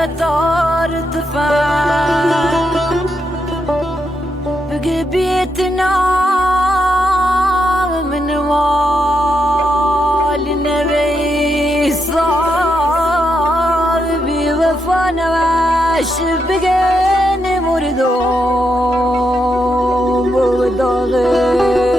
قطار تفهم بقي بيتنا من مال النبي صار بوفانا وعش بقيني مردوم وداغي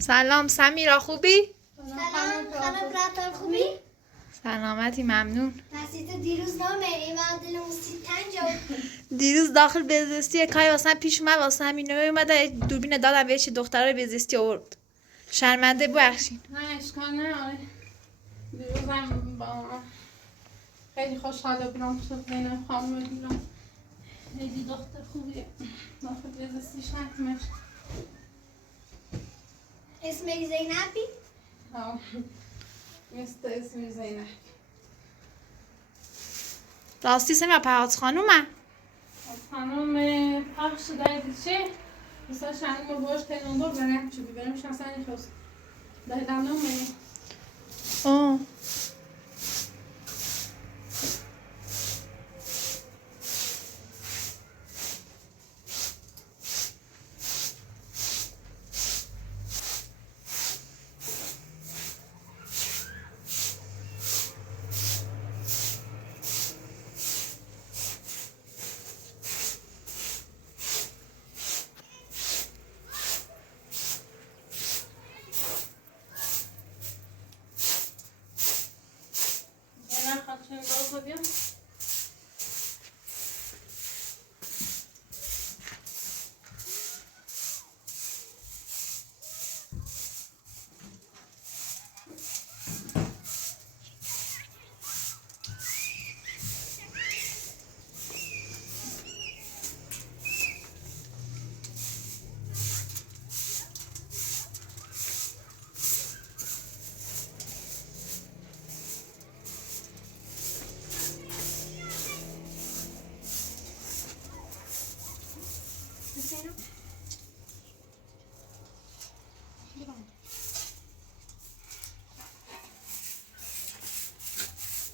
سلام سمیرا خوبی؟ سلام خانم رفتار خوبی؟ سلامتی ممنون. نسیت دیروز نامری و دلمون سی تنجا دیروز داخل بهزیستی کاری واسه پیش اومد واسه همین اومده دوربین دادم بهش دخترای بهزیستی آورد. شرمنده ببخشید. نه اشکال نه. دیروزم با خیلی خوشحال بودم شد زینب خانم دیدم. خیلی دختر خوبیه. داخل بهزیستی شهرمش. اسمش زینبی؟ مثل اسم زینب. راستی سمیرا پرهاز خانومه؟ خانم پخش شده چه؟ مثلا شنیم باش تنوندور برم چی بیبرم شنسن خواست دهیدم نامه آه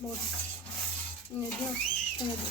بود اینه دو اینه دو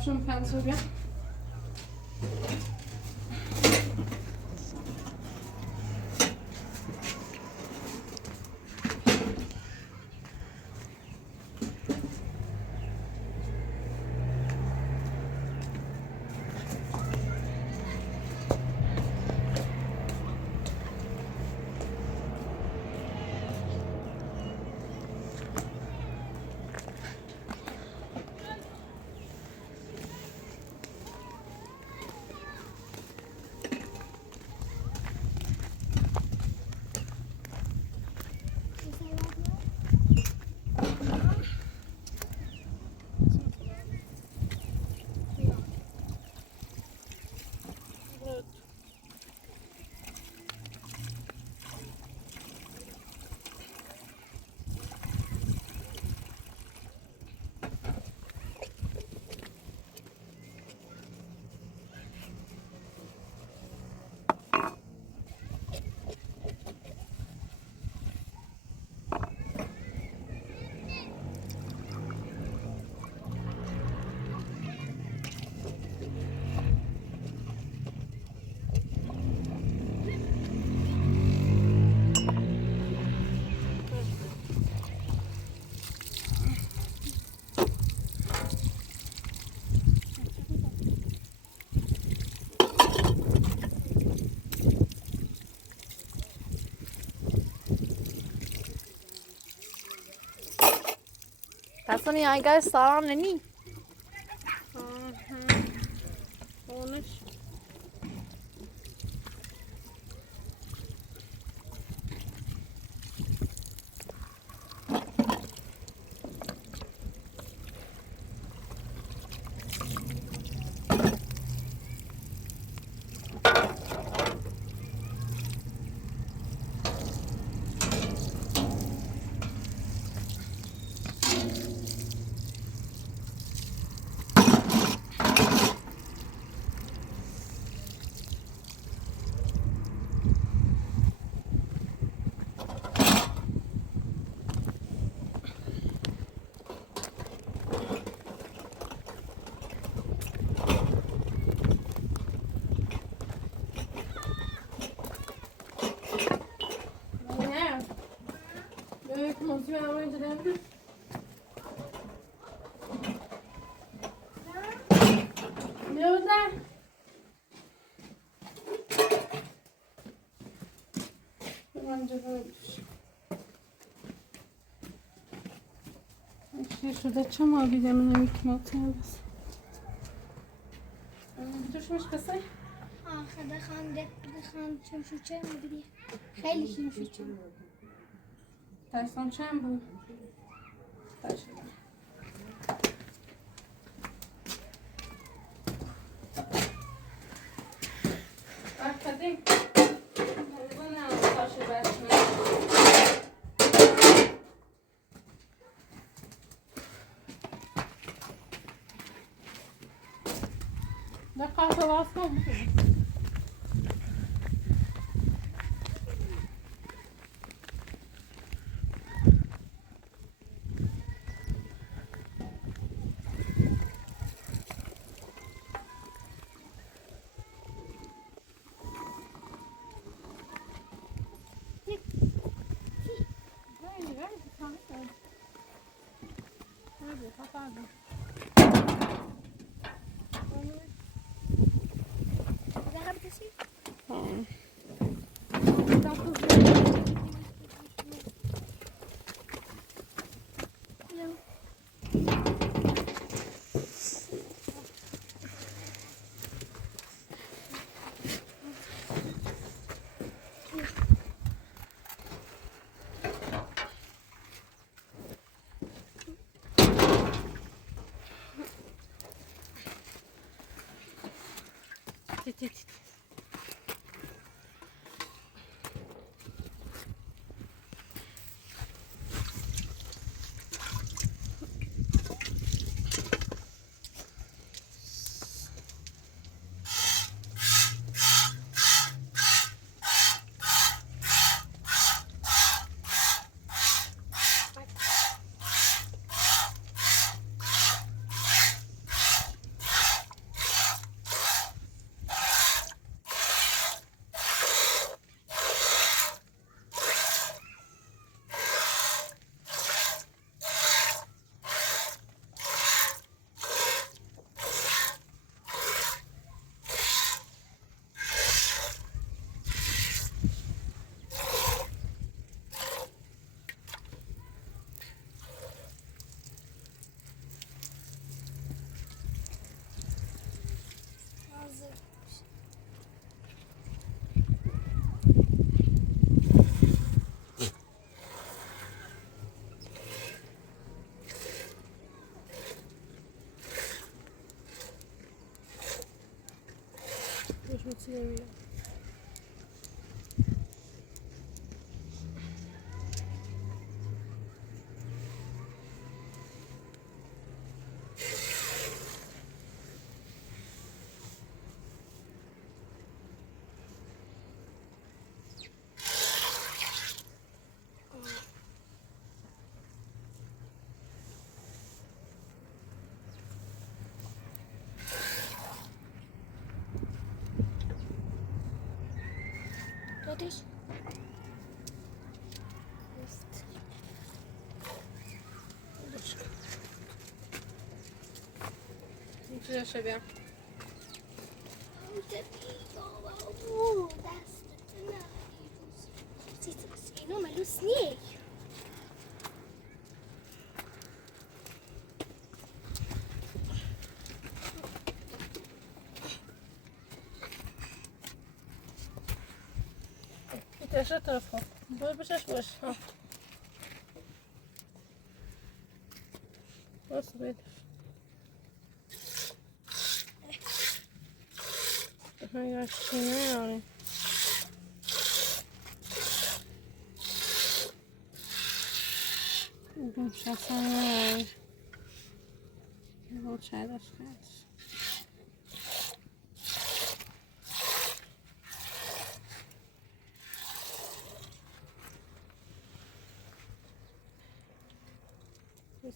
کفشم کنسل بیا That's only I guys saw on the knee. Olmuş. Nasıl bir hava indirebilir? Ne orada? Bence böyle düşün. İşte şurada çam abilemin evi kim atıyoruz? Düşmüş kısay. آخه بخوام چمشوچه میبینی خیلی چمشوچه دستان چند بود؟ باشه Arkadayım. Bu ne taşı başına? Ne kahve varsa mı? مش متسلمين. دادش اینجا شبیه اینو ملوس نیه تشرا طرف ها بشش باش ها باش بید یا شینه یاری شخصا بود شایدش کرد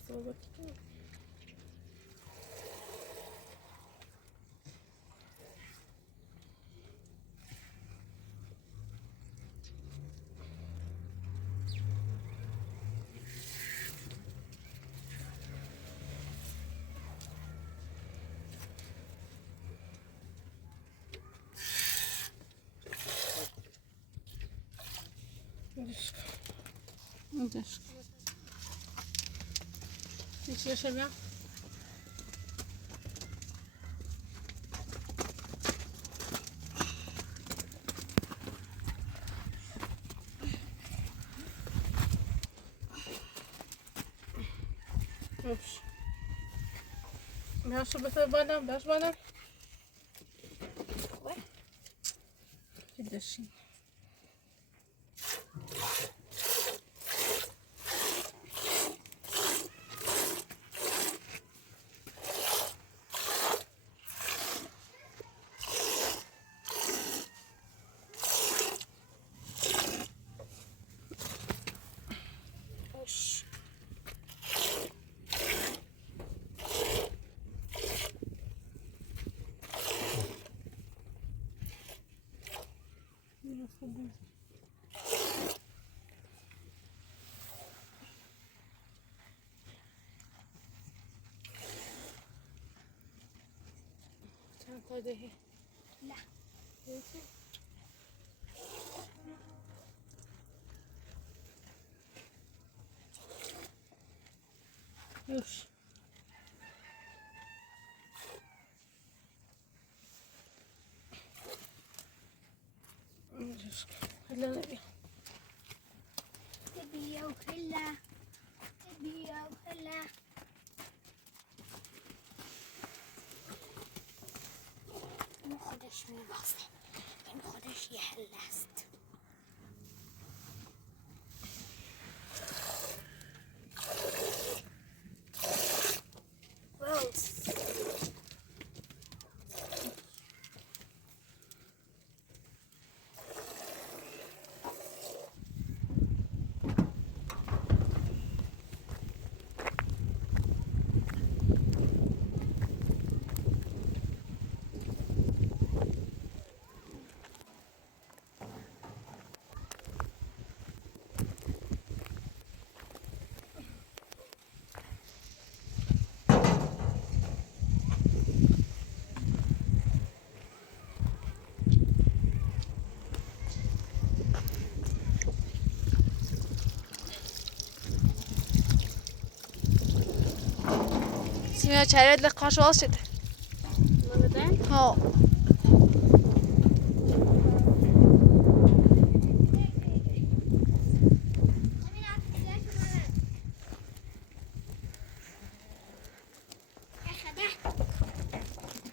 صحبت کنم اینجاش چی شبیه باش بیاشو بسه بادم باش بادم چی داشتی چند تا دهی؟ لا يوش هلا نبي تبي وكلا تبي وكلا اینو خودش میوازه این خودش یه حل است سیمیا چرید لقاش واس شده ها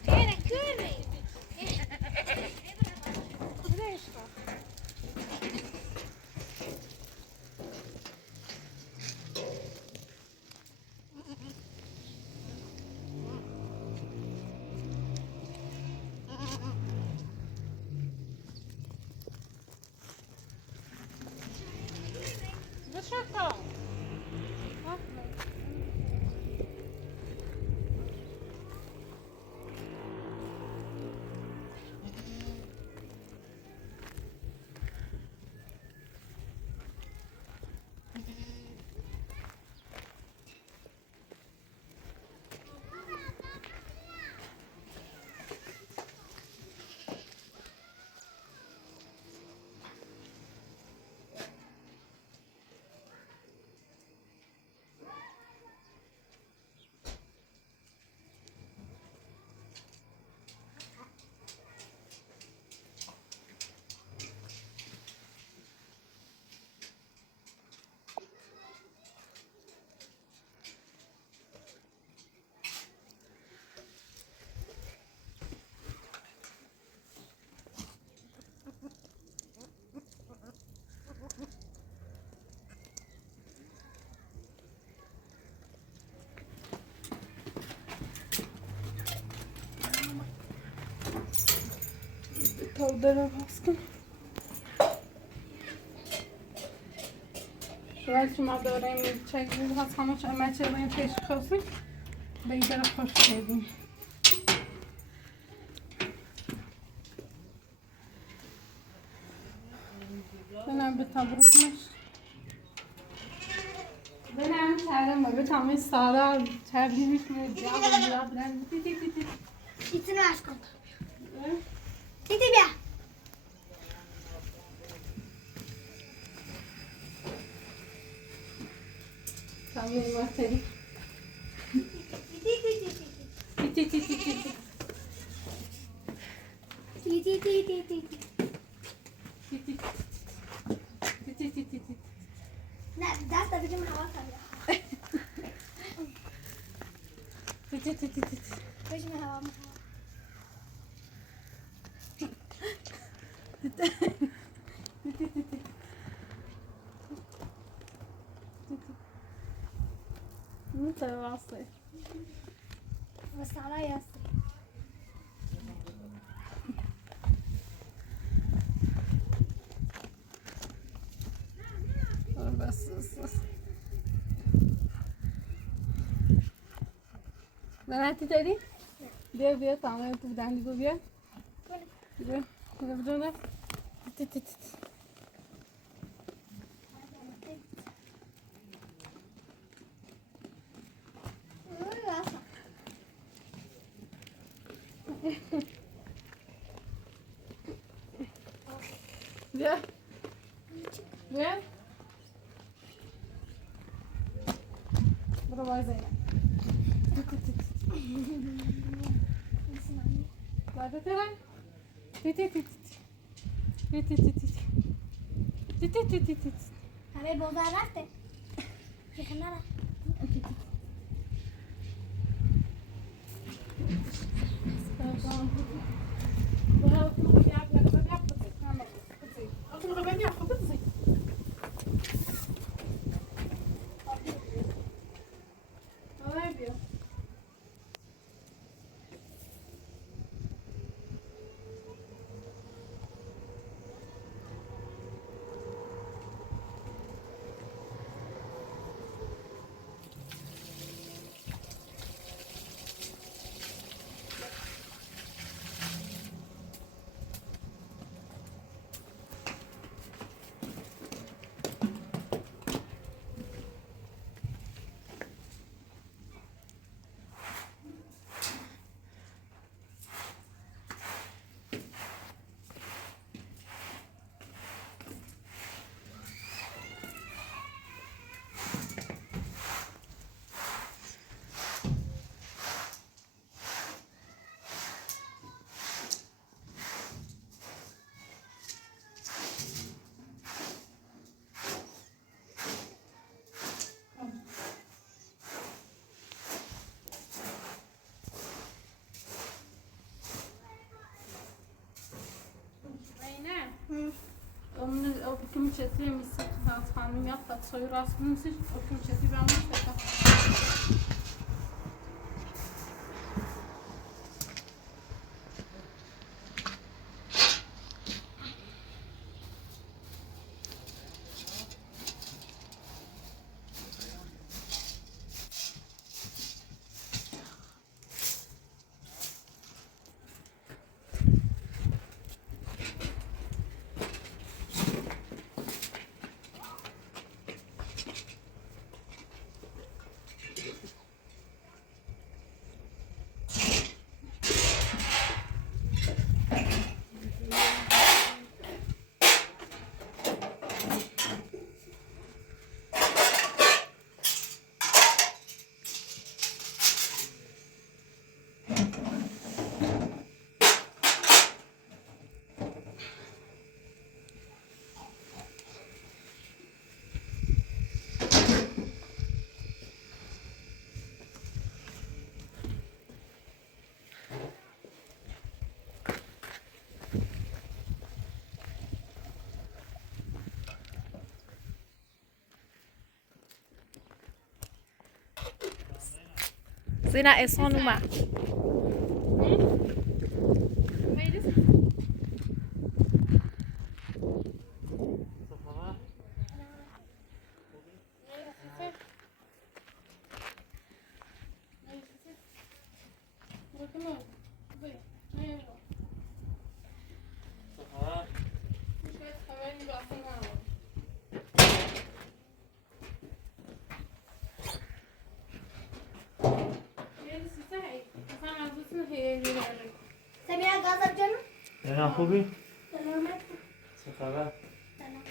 خير كوري Tavukları baskın. شاید شما داریم چکید هست همه همه چیز این پیش خواستیم به این طرف خوش کردیم بنام به تبرکمش بنام ترم به تمام سالا تبلیغش می‌دیم برام دیدی İçini aç kanka. Titi bia. Tamam Marteli. Titi. Ne, ders de bizim hava kalıyor. Bizim hava mı? Nu te lasă. O sala iasă. نه دیدی؟ بیا تمام تو دندی بیا. بیا بدونه. Bia. Bia. Bura vai Zeynep. Hadi Teren. Hadi bozar rafte. Yakınlara. Onun o kimçeti misin? Hanım yap da soyu rastını seç. O kimçeti ben mutlaka. ببینم احسان اومد. سميرة قاصد جنة؟ نه خوبی؟ سلامت. چه خبر؟ سلامت.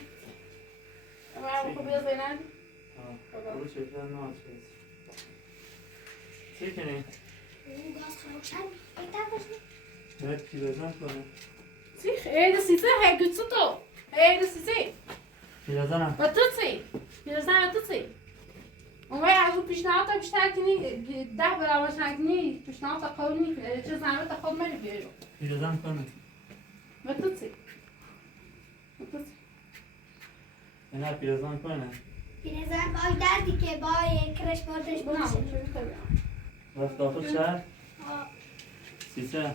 اما خوبی زینب خوبی شکر ناشد چی کنی؟ اون گاز روشن. بهتر باشه. باید پیرزن کنه سیخ ایده سیزه هی گوتسو تو ایده سیزه پیرزنم و تو سی پیرزن و تو سی اون وقت از اون پیشنهاد تا بیشتر کنی 10 برابر کنی پیشنهاد تا قبول نکنی چه زنه تا خود مری بیارو پیرزن کنه و تو سی و تو سی نه پیرزن کنه پیرزن باش دردی که با کرش بردش بنام باشه. چه بیتابیم رفت داخل شهر آه. سیسه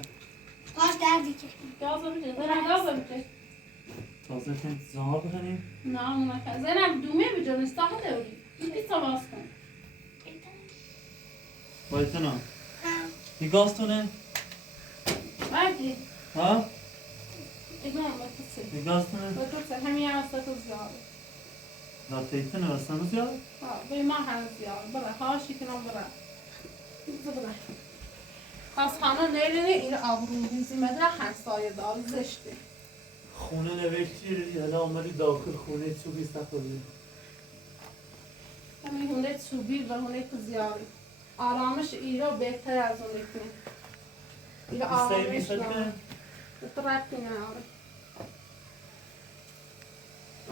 باش دردی که. گازو میشه زنم گازو میشه تازه کن زنها بخنیم نه اون نکن زنم دومه بجان استاخه دوری این پیتزا باز کن بایتنا ها. این گاز تونه؟ بعدی ها؟ ایگان و تو سی این گاز تونه؟ و تو سی همین هم است تو زیاده را تیتنه رستم زیاد؟ به ما هم زیاده برای هاشی کنم برای برای از خانه نیرینه این آبرو ریزی مدره همسایه دار زشته خونه نوشتی یالا اومدی داخل خونه چو بیست نخوردی همین هونه چوبی و هونه تو زیاری آرامش ایرا بهتر از اون کنه ایرا آرامش بیسته نه تو ربطی نداره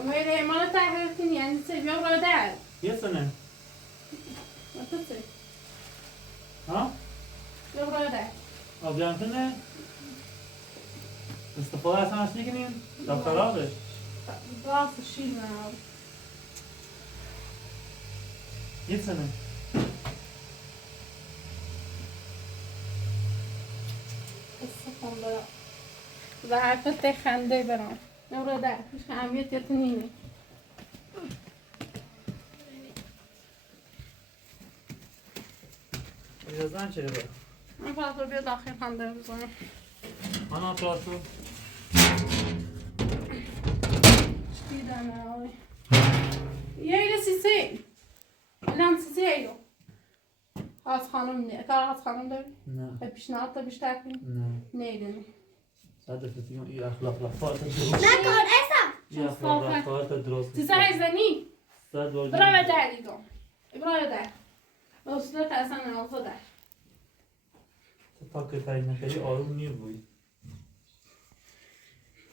اما ایرا ایمان تحریر کنی یعنی چه بیا برای در یه سنه و تو چه ها؟ بیا برای در آبیان کنه؟ استفاده از همش میکنیم؟ تا خرابه راست شیر نداره یه سنه استفاده برای و حرفت خنده برام نورا در هیچ که اهمیت نینه پیرزن چه با؟ من فقط رو بیا داخل خنده بزنم آنا پراتو دیدم آی یه ایره سیسه الان سیسه ایرو از خانم نه کار از خانم داری؟ نه پیشنهاد تا بیشتر کنی؟ نه نیده صد دفعه این اخلاق رفتارت درست نکن احسان. این اخلاق رفتارت درست سیسه هیزنی صد بار برای در ایدم برای در اصلا اصلا نازو در تا که تایی نکردی آروم نیر بوی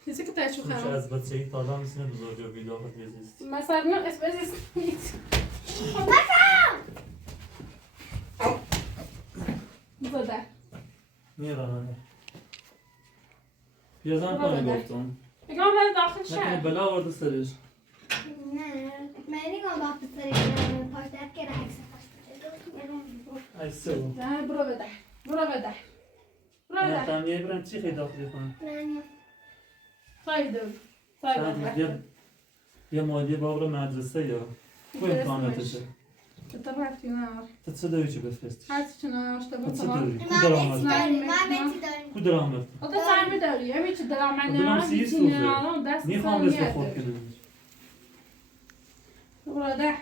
چیزی که تشو چون خواهم از بچگی تا آدم میسینه بزرگی داخل بیزیست مثلا نه اسپزیست نیست زده میرانه پیازم کنه گفتم بگم برای داخل نکنه شهر بلا آورده سرش نه من نگم با پسری پاش درد که رحک سفاش ای سو نه برو بده برو بده برو نه بده تمیه برن چی خیلی داخلی کنه نه سای دور سای چند دور یه مالی باقر مدرسه یا تو امکاناتشه تو رفتی نه تا چه داری چی بفرستی؟ هرچی چون آشته تا بود چه تمام داری؟ کو ما درآمد متی داریم ما متی داریم کو درآمد تو سرمی داری همی چه درام من دلم نه سیز هیچی سوزه نه دست میخوام سرمی بس خود کنم برو ده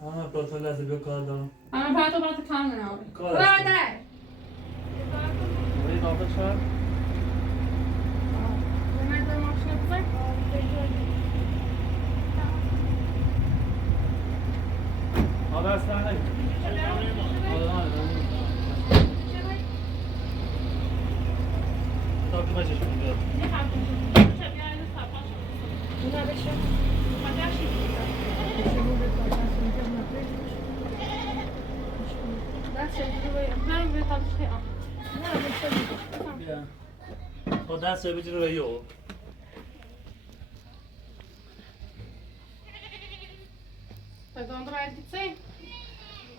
همه پراتو لحظه بیا کار دارم انا بعد کار نه کار برو است. ده برای داخل شهر من در ماشین بزن آره اصلا نه تا که بچه شما بیاد بیا تا دست بجی رو یو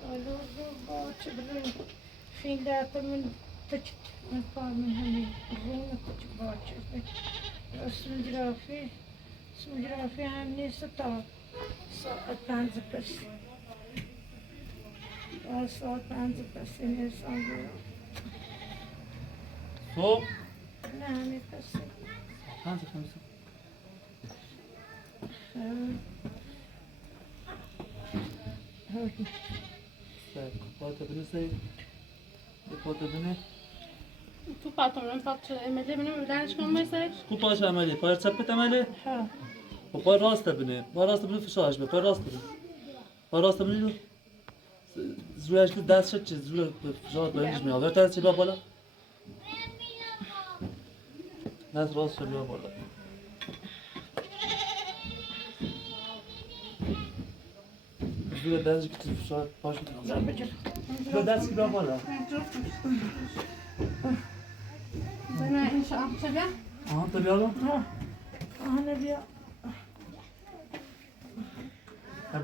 باچه بلند خیلات من تجت من فاهم همي غينا تجت باچه سمجرافي همني ساعت 5 بس ساعت 5 بس انسان صبح نه همین بس 5 5 پاتو بنویسی پاتو بنویس تو پاتون پات املی بنم بدنش کنم میسه کو پاش عملی پای چپت عملی ها و پای راست بنه پای راست بنه فشارش به پای راست بنه پای راست بنه زورش که دستش چه زور فشار بنش میاد ور دست بیا بالا دست راست بیا بالا زور دستش که فشار پاش میاد زور دست بیا بالا نه ان شاء الله شبه آها تو بیا انا بیا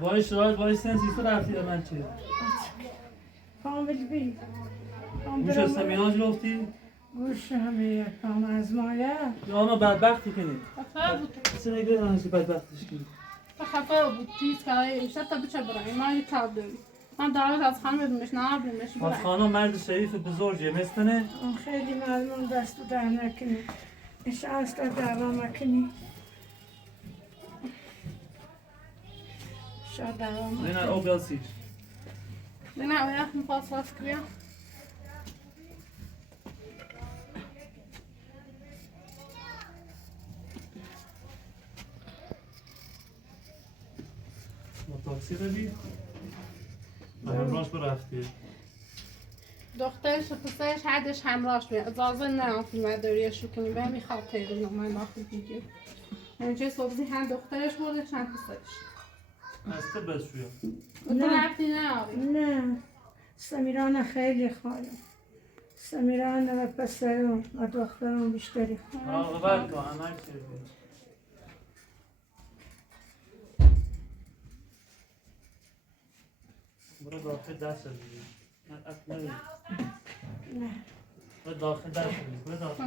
باید شرایط باید سنسی تو رفتی من چی کامل بی گوش سمیان جلوفتی گوش همه کام از مایه یا ما بدبختی کنید خفه بود سنه گره هنشی بدبختش کنید خفه بود تیز که ایشتا تا بچه برای ما یه تاب داری من دارم از خانم بدونش نه بدونش از برای خانم مرد شریف بزرگیه مثلنه خیلی ممنون دست در نکنی ایش اصلا دوام نکنی شاید دوام نه او بیاسیش نه اویا میخواست راست کریا با تاکسی روی همراهش برفتی دخترش و پسرش هردش همراهش بیاد اجازه نه فیلم مداریش رو کنیم به همین خاطر رو من داخل دیگه چه صبحی هم دخترش بردش هم پسرش از تو بسویا تو رفتی نه آبی نه سمیران خیلی خواهیم سمیران و پسرم و دخترم بیشتری راقبت کن عمل کردی برو داخل دست رو بگیر نه برو داخل دست رو بگیر برو داخل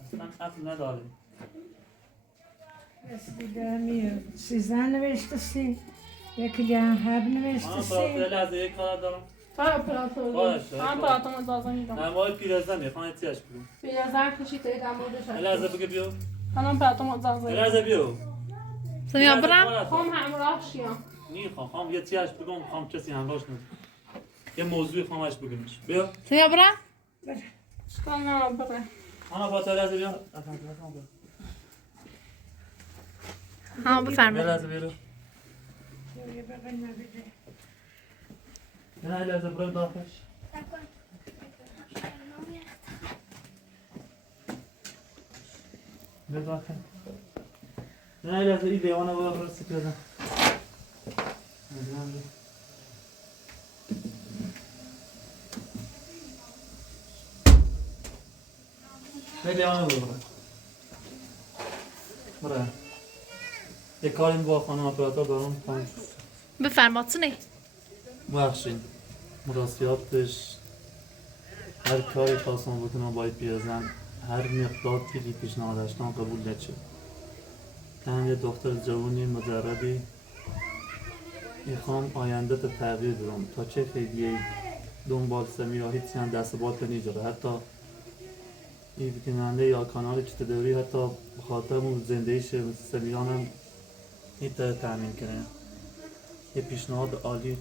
اصلا عقل نداری رسیده میاد 13 نوشته سی یکی هم هب نوشته آن سی پراتو لحظه یک کار دارم باشه. من پراتون اجازه میدم نه مای پیرزن میخوان اتیاش بگم پیرزن کشید دارید هم بودش لحظه بگه بیو من پراتون اجازه میدم لحظه بیو سمیا برم خام همراه شیام نیخوام خواهم یه تیاش بگم خواهم کسی همراهش نده یه موضوعی خواهمش بگمش بیا سمیا برم شکل نه بره آنا پاتو لحظه بیا ها بیا بفرمایید لحظه بیا نه لحظه برو داخلش بیا داخل نه لحظه این لیوانه باید برسی کردم نه لیوانه برو برو یه کاری با خانم اپراتور دارم تمام بفرماتونه بخشید مراسیاتش هر کاری خواستم بکنم باید بیازم هر مقدار تیلی پیشنهادش داشتم قبول نشد من یه دختر جوانی مجردی میخوام آینده تا تغییر بدم تا چه خیلی دنبال سمیرا هیچی هم دست بال نیجاره حتی این بکننده یا کانال چطوری حتی بخاطر اون زندگیش مثل سمیران هم این تأمین کنه یه پیشنهاد عالی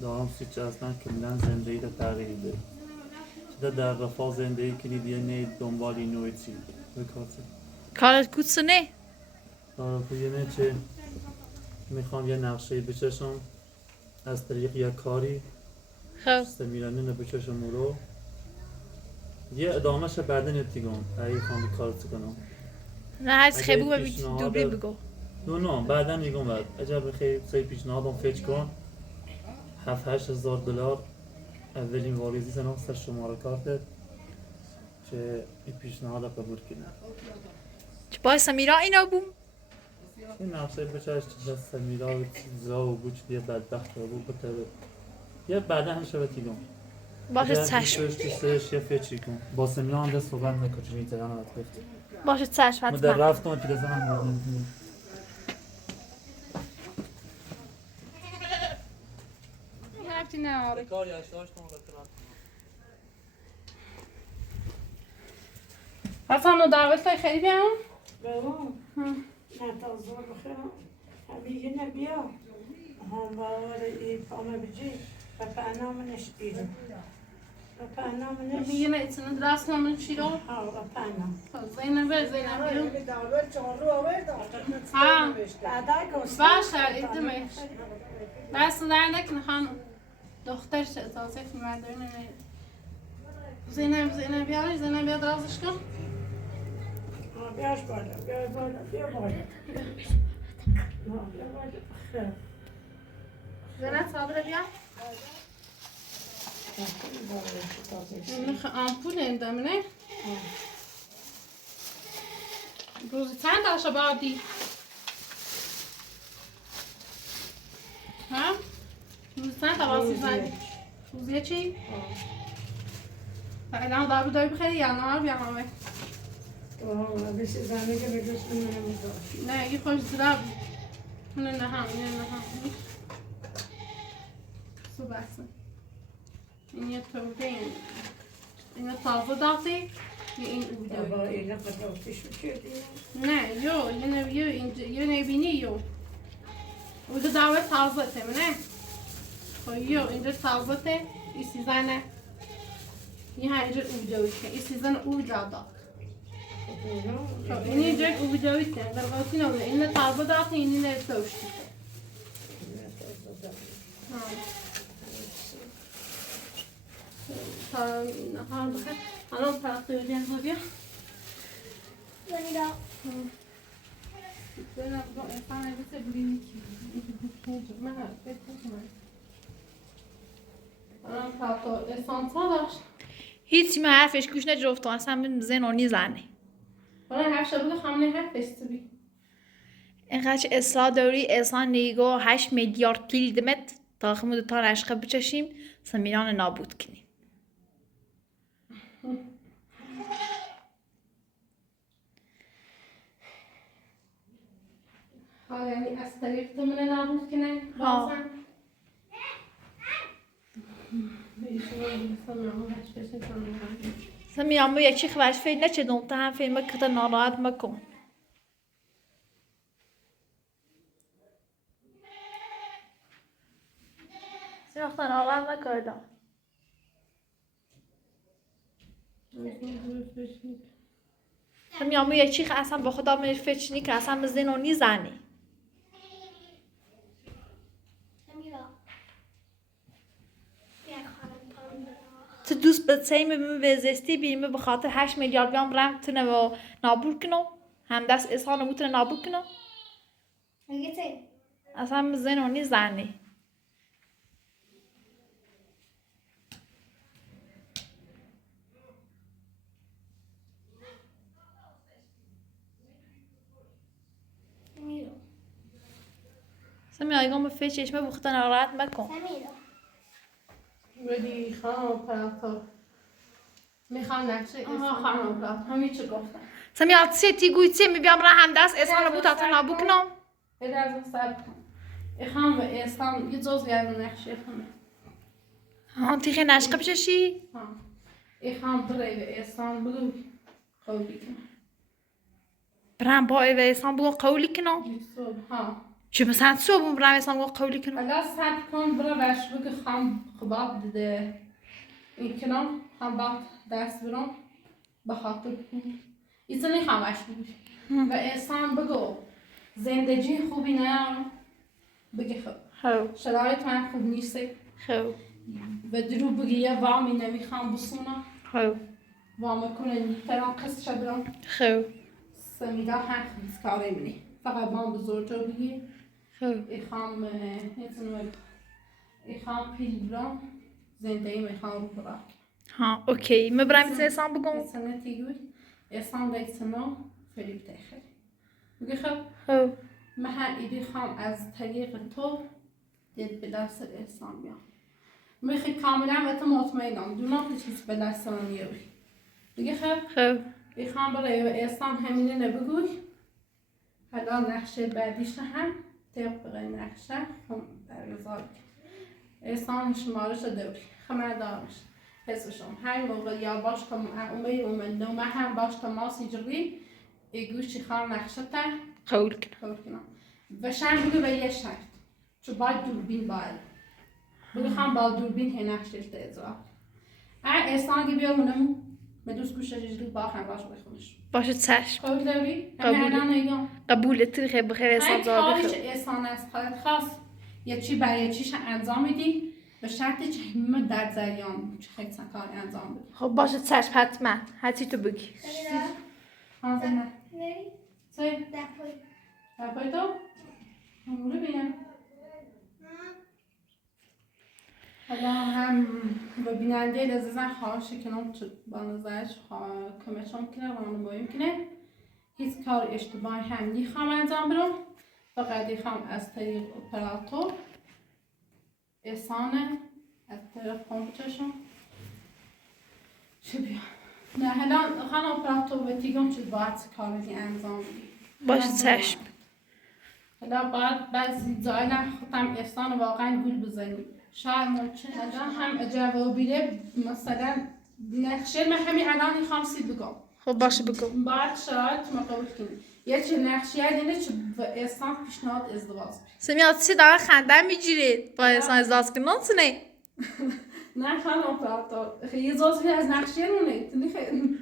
دارم سوچه اصلا کاملا زندگی رو تغییر بده چه در رفاه زندگی کنی دیگه نه دنبالی نوعی چی بکارتی کارت کوتسونه دارم نه چه میخوام یه نقشه بچشم از طریق یه کاری خب سمیرانه نبچشم رو یه ادامهش بعدا نتیگم اگه خواهم کارت کنم نه هست اگه خیلی بگو پیشنهاد- دوبلی بگو نه بعدا میگم بعد عجب خیلی سعی پیشنهادم فکر کن 7-8 هزار دلار اولین واریزی سنم سر شماره کارتت که این پیشنهاد قبول کنه چه باید سمیرا اینا بوم این نفسه بچهش چیز سمیرا و چیزا و بود دیگه بدبخت و بود بطور یه بعدا هم شبه تیگم باشه چشم سرش یه فیچی کن با سمیرا هم ده صحبت نکن چون میتران رو گفت باشه چشم مدر حتما رفتم که دزن هم بردیم رفتی نه آره کار یاشتاشتم حسن و دعوت های خیلی بیام بابا نه تازه بخیرم همیگه نبیا هم باور ای پامه بجی و پنامنش ایرو و پنامنش میگه نه ایتونه درست نمون چی رو ها و پنام زینب بیام ها بعدا گوست باشه ادمش بس در نکنه خانم دخترش اجازه مردونه نه زینب بیا درازش کن بیاش بالا بیا بالا بیا بالا خیر زینب صابره بیا آمپول اندام نه روزی چند داشته بادی ها روزی چند داشته زنی روزیه چی؟ الان داری بخیری یا نه بیا همه بس زنی که بگوست منم نه یه خوش زراب نه هم سو بسه این یه توبه این تازه داتی یا این بابا اوده اینا قدرتش بکردی نه یه نبینی یو اوده داوه تازه تمنه خب یو اینجا تازه ته ای سیزنه یه ها اینجا اوده ویشه ای سیزن اوده داد خب این اینجا اوده ویشه در قاطی نوده این تازه داتی این توشتی الان طرف دویدن رو بیا سمیرا ببینم با احسان عزیز ببینی که من الان طرف احسان تا داشت هیچی من حرفش گوش نجفتم اصلا من زنونی زنه الان هر شب بگه خامنه حرفش بی اینقدر اصلاح داری احسان نیگو 8 میلیارد کیلومتر تا خمود تا رشقه بچشیم سمیران نابود کنیم حالا یعنی از طریق تو منه نابود کنه ها. بازم سمیران مو یکی خواهش فیل نچه دونتا هم فیلم کتا ناراحت مکن سمیران ناراحت نکردم سمیران مو یکی خواهش اصلا با خدا من فکر نی که اصلا من زنونی زنی سمیرا بیا خانم پام برا تو دوست به سیم به زستی بیمه به خاطر 8 میلیارد بیام برم تونه و نابود کنم هم دست احسان میتونه نابود کنم میگه چی؟ اصلا من زنونی زنی سمیرا سمیران اگه به فکر چشمه بخواه ناراحت مکن سمیرا ولی خانم پراتور میخوام نقشه احسان خانم پراتور همین چه گفتم سمیران چه تیگوی چه می بیام برم هم دست احسان رو تا نابود کنم یه درز سر کن ایخام و احسان یه جز گرم نقشه خونه ها تیخه نشقه بچشی ایخام برای به احسان بگو قولی کنم برم با احسان بگو قولی کنم صبح ها چه مثلا صبح برم احسان بگو قولی کنم اگر سر کن برای بش بگو خام خباب دیده این کنم خام باب دست برم به خاطر ایسا نیخوام بش بگو و احسان بگو زندگی خوبی نه بگی خب خب شرایط من خوب نیست خب و درو بگی یه وامی نمیخوام بسونم خب وام کنه فرام قصد شدم خب سمیرا هم خیز کاری منی فقط وام بزرگ بگی خب ایخام ایخام پیل برام زندگی میخوام برام ها اوکی من برم احسان بگم سنه تیگوی احسان دیگه سنو فری بتاخر بگی خب خب من ایدی خام از طریق تو دید به دست احسان میام میخوای کاملا و تو مطمئنم دونم که چیز به دست من میاری دیگه خب بخوام برای احسان همینه نبگوی حالا نقشه بعدیش هم طبق نقشه هم برگزار احسان شمارش دوری خمردارش حسشم هر موقع یا باش کم اومه اومد و هم باش تماسی جوی ایگوشی خان نقشه تا قبول کنم و شن بگو به یه شرط چون باید دوربین باید بگو خان با دوربین هی نقشه تا ازرا احسان گی بیا اونم مدوس گوشه جزدی با هم باش بخونش باشه چشم قبول داری؟ قبول. قبولت خیلی بخیر احسان زار کاریش بخیر احسان از خواهد خواست یه چی برای چیش انجام میدی به شرطی که همه در جریان چه خیلی کار انجام بدی خب باشه چشم حتما هرچی تو بگی سمیرا حاضر نه نری چه؟ دپوی دپای تو؟ همونه بینم حالا هم به بیننده لذیذن خواهش کنم با نظرش کمشم کنه و من بایم کنه هیچ کار اشتباهی هم نیخوام انجام برم فقط نیخوام از طریق اپراتور احسانه از طریق کامپیوترشون چه بیا نه حالا خانم اپراتور به تیگم چیز باید کاری انجام بدی باشه چشم حالا باید بعضی جای خودم احسان واقعا گول بزنیم شاید ممکنه هم جوابیره مثلا نقشه من همین الان میخوام سید بگم خب باشه بگو باید شرایط مقابل کنیم یه چه نقشه اینه چه به احسان پیشنهاد ازدواج سمیرا چی داره خنده میگیرید با احسان ازدواج کنن نه نه خانم اپراتور یه جزوی از نقشه رونه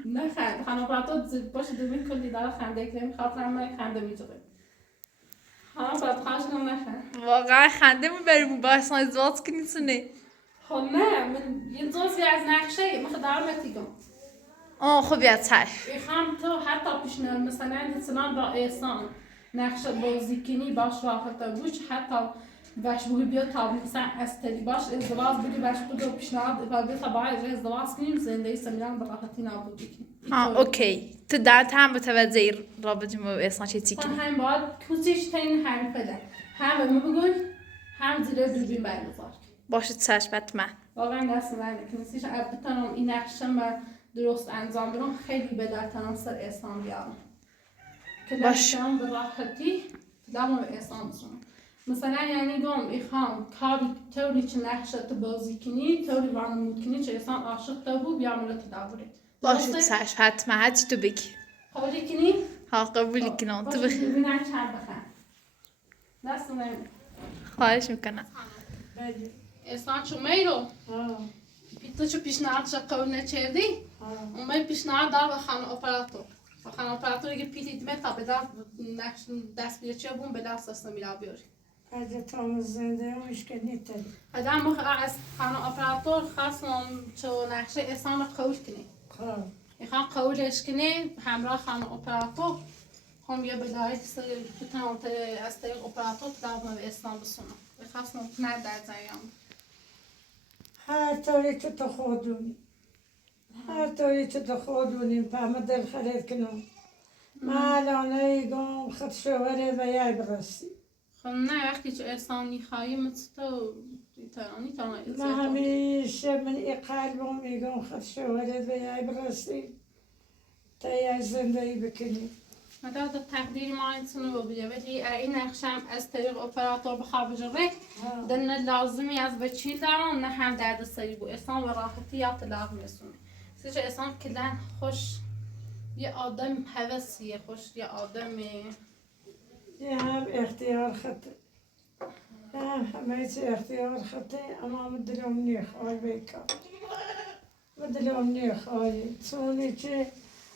نه خانم اپراتور باشه دوبین کلی داره خنده کنیم خاطرم من خنده میجوره خانم اپراتور خواهش کنم نخند واقعا خنده میبریم با احسان ازدواج کنید نه خب نه من یه جزوی از نقشه میخواد دارم اتیگم خب یا چشم میخوام تو حتی پیشنهاد مثلا انسان با احسان نقشه بازی کنی باش راحت بوش حتی باش بگو بیا تا مثلا استری باش ازدواج بگی باش بگو پیشنهاد و بیا تا باید ازدواج کنیم زندگی سمیرا به راحتی نابودی کنیم اوکی تو دانت هم متوجه رابطه ما احسان چه تیکی هم باید کوچیش تین هم پده هم به ما بگوی هم زیر دوربین برگزار باشه چشم حتما واقعا دست من نکنیسیش بتونم این نقشه من درست انجام بدم خیلی به درتنم سر احسان بیارم که دستم به راحتی دارم به احسان بسونم مثلا یعنی گم ایخام کاری طوری که نقشه تو بازی کنی طوری وانمود کنی چه احسان عاشق تو بود بیاملت داره باشه چشم حتما هرچی تو بگی قبولی کنی؟ ها قبولی کنم تو باشه ببینم چند بخن دست من خواهش میکنم احسان چو میرو تو چو پیشنهادش قبول نکردی اون پیشنهاد دار به خانم اپراتور و خانم اپراتور اگه پیتی دمت تا به دست بیاره چه بون به دست سمیرا بیاری از تام زنده مشکل نیست آدم موقع از خانم اپراتور خواستم چو نقشه احسان قبول کنی خب میخوام قبولش کنی همراه خانم اپراتور هم یه بدایت بتونم از طریق اپراتور دارم به احسان بسونم خواستم نه در جریان هر طوری که تو خودونی هر طوری که تو خودونی پامه دل خرید کنم من الان ایگم خود شوهره و یای برسی خب نه وقتی تو احسان میخوایی مثل تو من همیشه من ای قلبم ایگم خود شوهره و یای برسی تا یای زندگی بکنی مدار تقدیر ما اینتونو ببینه ولی این نقشم از طریق اپراتور بخواه بجره دن لازمی از بچین دارم نه هم درد سری بو احسان و راحتی یا طلاق میسونه سیچه احسان کلن خوش یه آدم حوثیه خوش یه آدم یه هم اختیار خطه هم همه چی اختیار خطه اما من دلم نیخواه بیکار من دلم نیخواه چونی که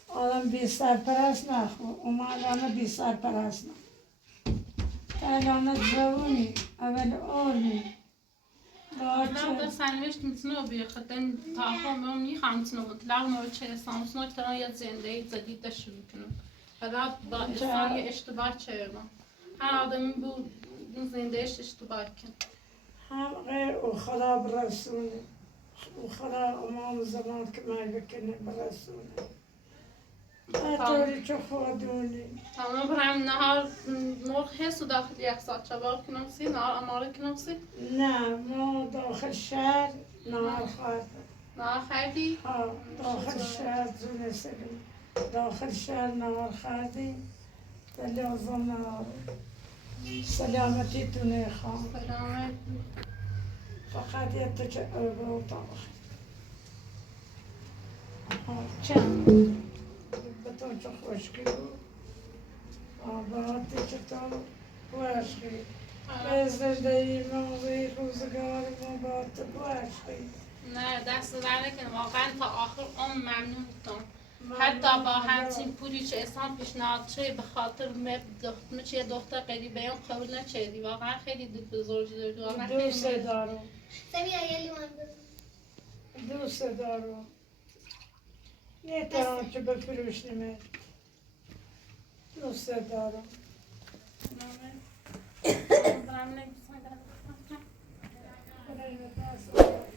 آدم بی سرپرست نخوا اما آدم بی سرپرست نخوا الان جوانی اول آرمی طلاق سنوشت میتونو بیه خدن تا آخر ما میخوام میتونو طلاق ما چه احسان میتونو که یه زندگی جدید شروع کنم فقط با احسان یه اشتباه چرم هر آدمی بود این زندگیش اشتباه کن هم غیر او خدا برسونه او خدا امام زمان که من بکنه برسونه طوری که خودونی تمام برم نهار مرغ هست و داخل یک ساعت شباب کنم سی نهار اماره کنم سی نه ما داخل شهر نهار خواهد نهار خریدی؟ داخل شهر زونه سلیم داخل شهر نهار خوردیم و لازم نهار سلامتی تونه خواه سلامت فقط یه تو که اربا و طبخ چند بطور چه خوشکی بود آباتی چطور خوشکی به زندگی ما و روزگار ما با تو خوشکی نه دست در نکنه واقعا تا آخر ممنون تون حتی با همچین پولی که احسان پیشنهاد شد به خاطر چه دختر قریبه هم قبول نچیدی واقعا خیلی بزرگی داری واقعا دوست خیلی دارم سمیرا یه لیوان بزن. دوست دارم نیترم که بفروش نمید دوست دارم برم نمی‌سازم. خدای نفس